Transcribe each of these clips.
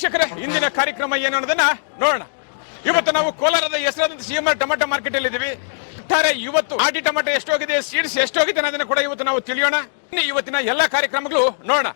ವೀಕ್ಷಕರೇ, ಇಂದಿನ ಕಾರ್ಯಕ್ರಮ ಏನು ಅನ್ನೋದನ್ನ ನೋಡೋಣ. ಇವತ್ತು ನಾವು ಕೋಲಾರದ ಹೆಸರಾದಂತ ಸಿಎಂಆರ್ ಟೊಮೆಟೊ ಮಾರ್ಕೆಟ್ ಅಲ್ಲಿ ಇದ್ದೀವಿ. ಒಟ್ಟಾರೆ ಇವತ್ತು ಆಟಿ ಟೊಮೆಟೊ ಎಷ್ಟೋಗಿದೆ, ಸೀಡ್ಸ್ ಎಷ್ಟೋಗಿದೆ ಅನ್ನೋದನ್ನ ಕೂಡ ಇವತ್ತು ನಾವು ತಿಳಿಯೋಣ. ಇವತ್ತಿನ ಎಲ್ಲಾ ಕಾರ್ಯಕ್ರಮಗಳು ನೋಡೋಣ.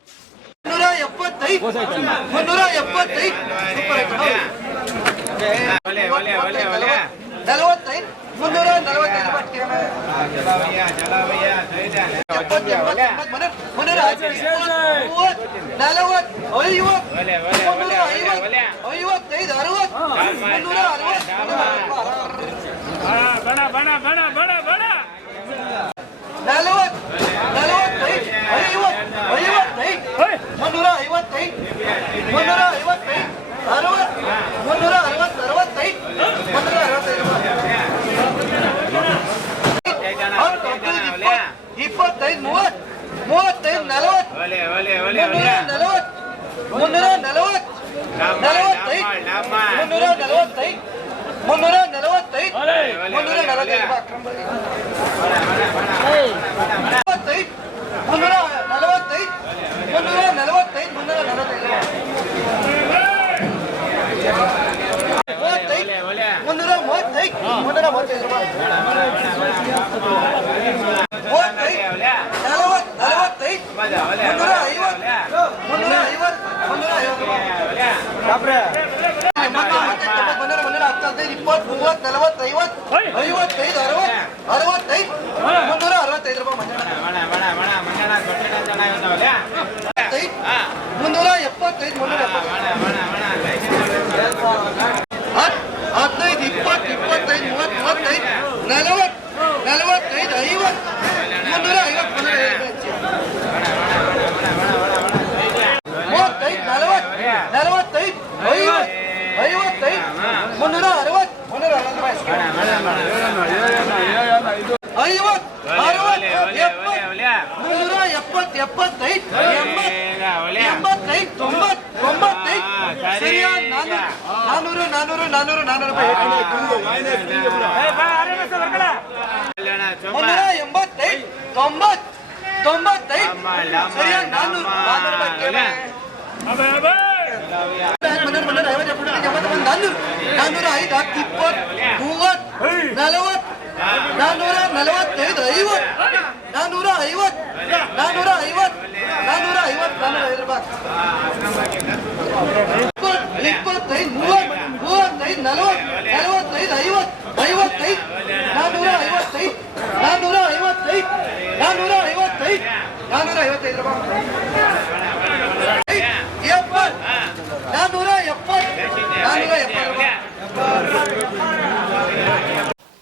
470.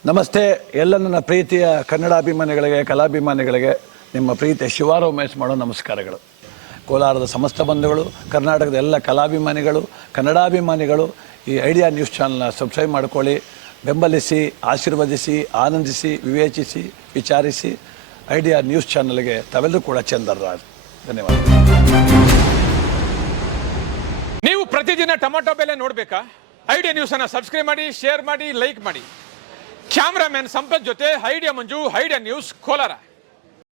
ನಮಸ್ತೆ ಎಲ್ಲ ನನ್ನ ಪ್ರೀತಿಯ ಕನ್ನಡಾಭಿಮಾನಿಗಳಿಗೆ, ಕಲಾಭಿಮಾನಿಗಳಿಗೆ ನಿಮ್ಮ ಪ್ರೀತಿಯ ಶಿವಾರ ಉಮೇಶ್ ಮಾಡೋ ನಮಸ್ಕಾರಗಳು. ಕೋಲಾರದ ಸಮಸ್ತ ಬಂಧುಗಳು, ಕರ್ನಾಟಕದ ಎಲ್ಲ ಕಲಾಭಿಮಾನಿಗಳು, ಕನ್ನಡಾಭಿಮಾನಿಗಳು ಈ ಐಡಿಯಾ ನ್ಯೂಸ್ ಚಾನಲ್ನ ಸಬ್ಸ್ಕ್ರೈಬ್ ಮಾಡ್ಕೊಳ್ಳಿ, ಬೆಂಬಲಿಸಿ, ಆಶೀರ್ವದಿಸಿ, ಆನಂದಿಸಿ, ವಿವೇಚಿಸಿ, ವಿಚಾರಿಸಿ. ಐಡಿಯಾ ನ್ಯೂಸ್ ಚಾನಲ್ಗೆ ತಾವೆಲ್ಲರೂ ಕೂಡ ಚಂದರ್ರಾಜ್. ಧನ್ಯವಾದ. ನೀವು ಪ್ರತಿದಿನ ಟೊಮೆಟೊ ಬೆಲೆ ನೋಡ್ಬೇಕಾ? ಐಡಿಯಾ ನ್ಯೂಸ್ ಅನ್ನ ಸಬ್ಸ್ಕ್ರೈಬ್ ಮಾಡಿ, ಶೇರ್ ಮಾಡಿ, ಲೈಕ್ ಮಾಡಿ. ಕ್ಯಾಮ್ರಾಮನ್ ಸಂಪತ್ ಜೊತೆ ಐಡಿಯಾ ಮಂಜು, ಐಡಿಯಾ ನ್ಯೂಸ್, ಕೋಲಾರ.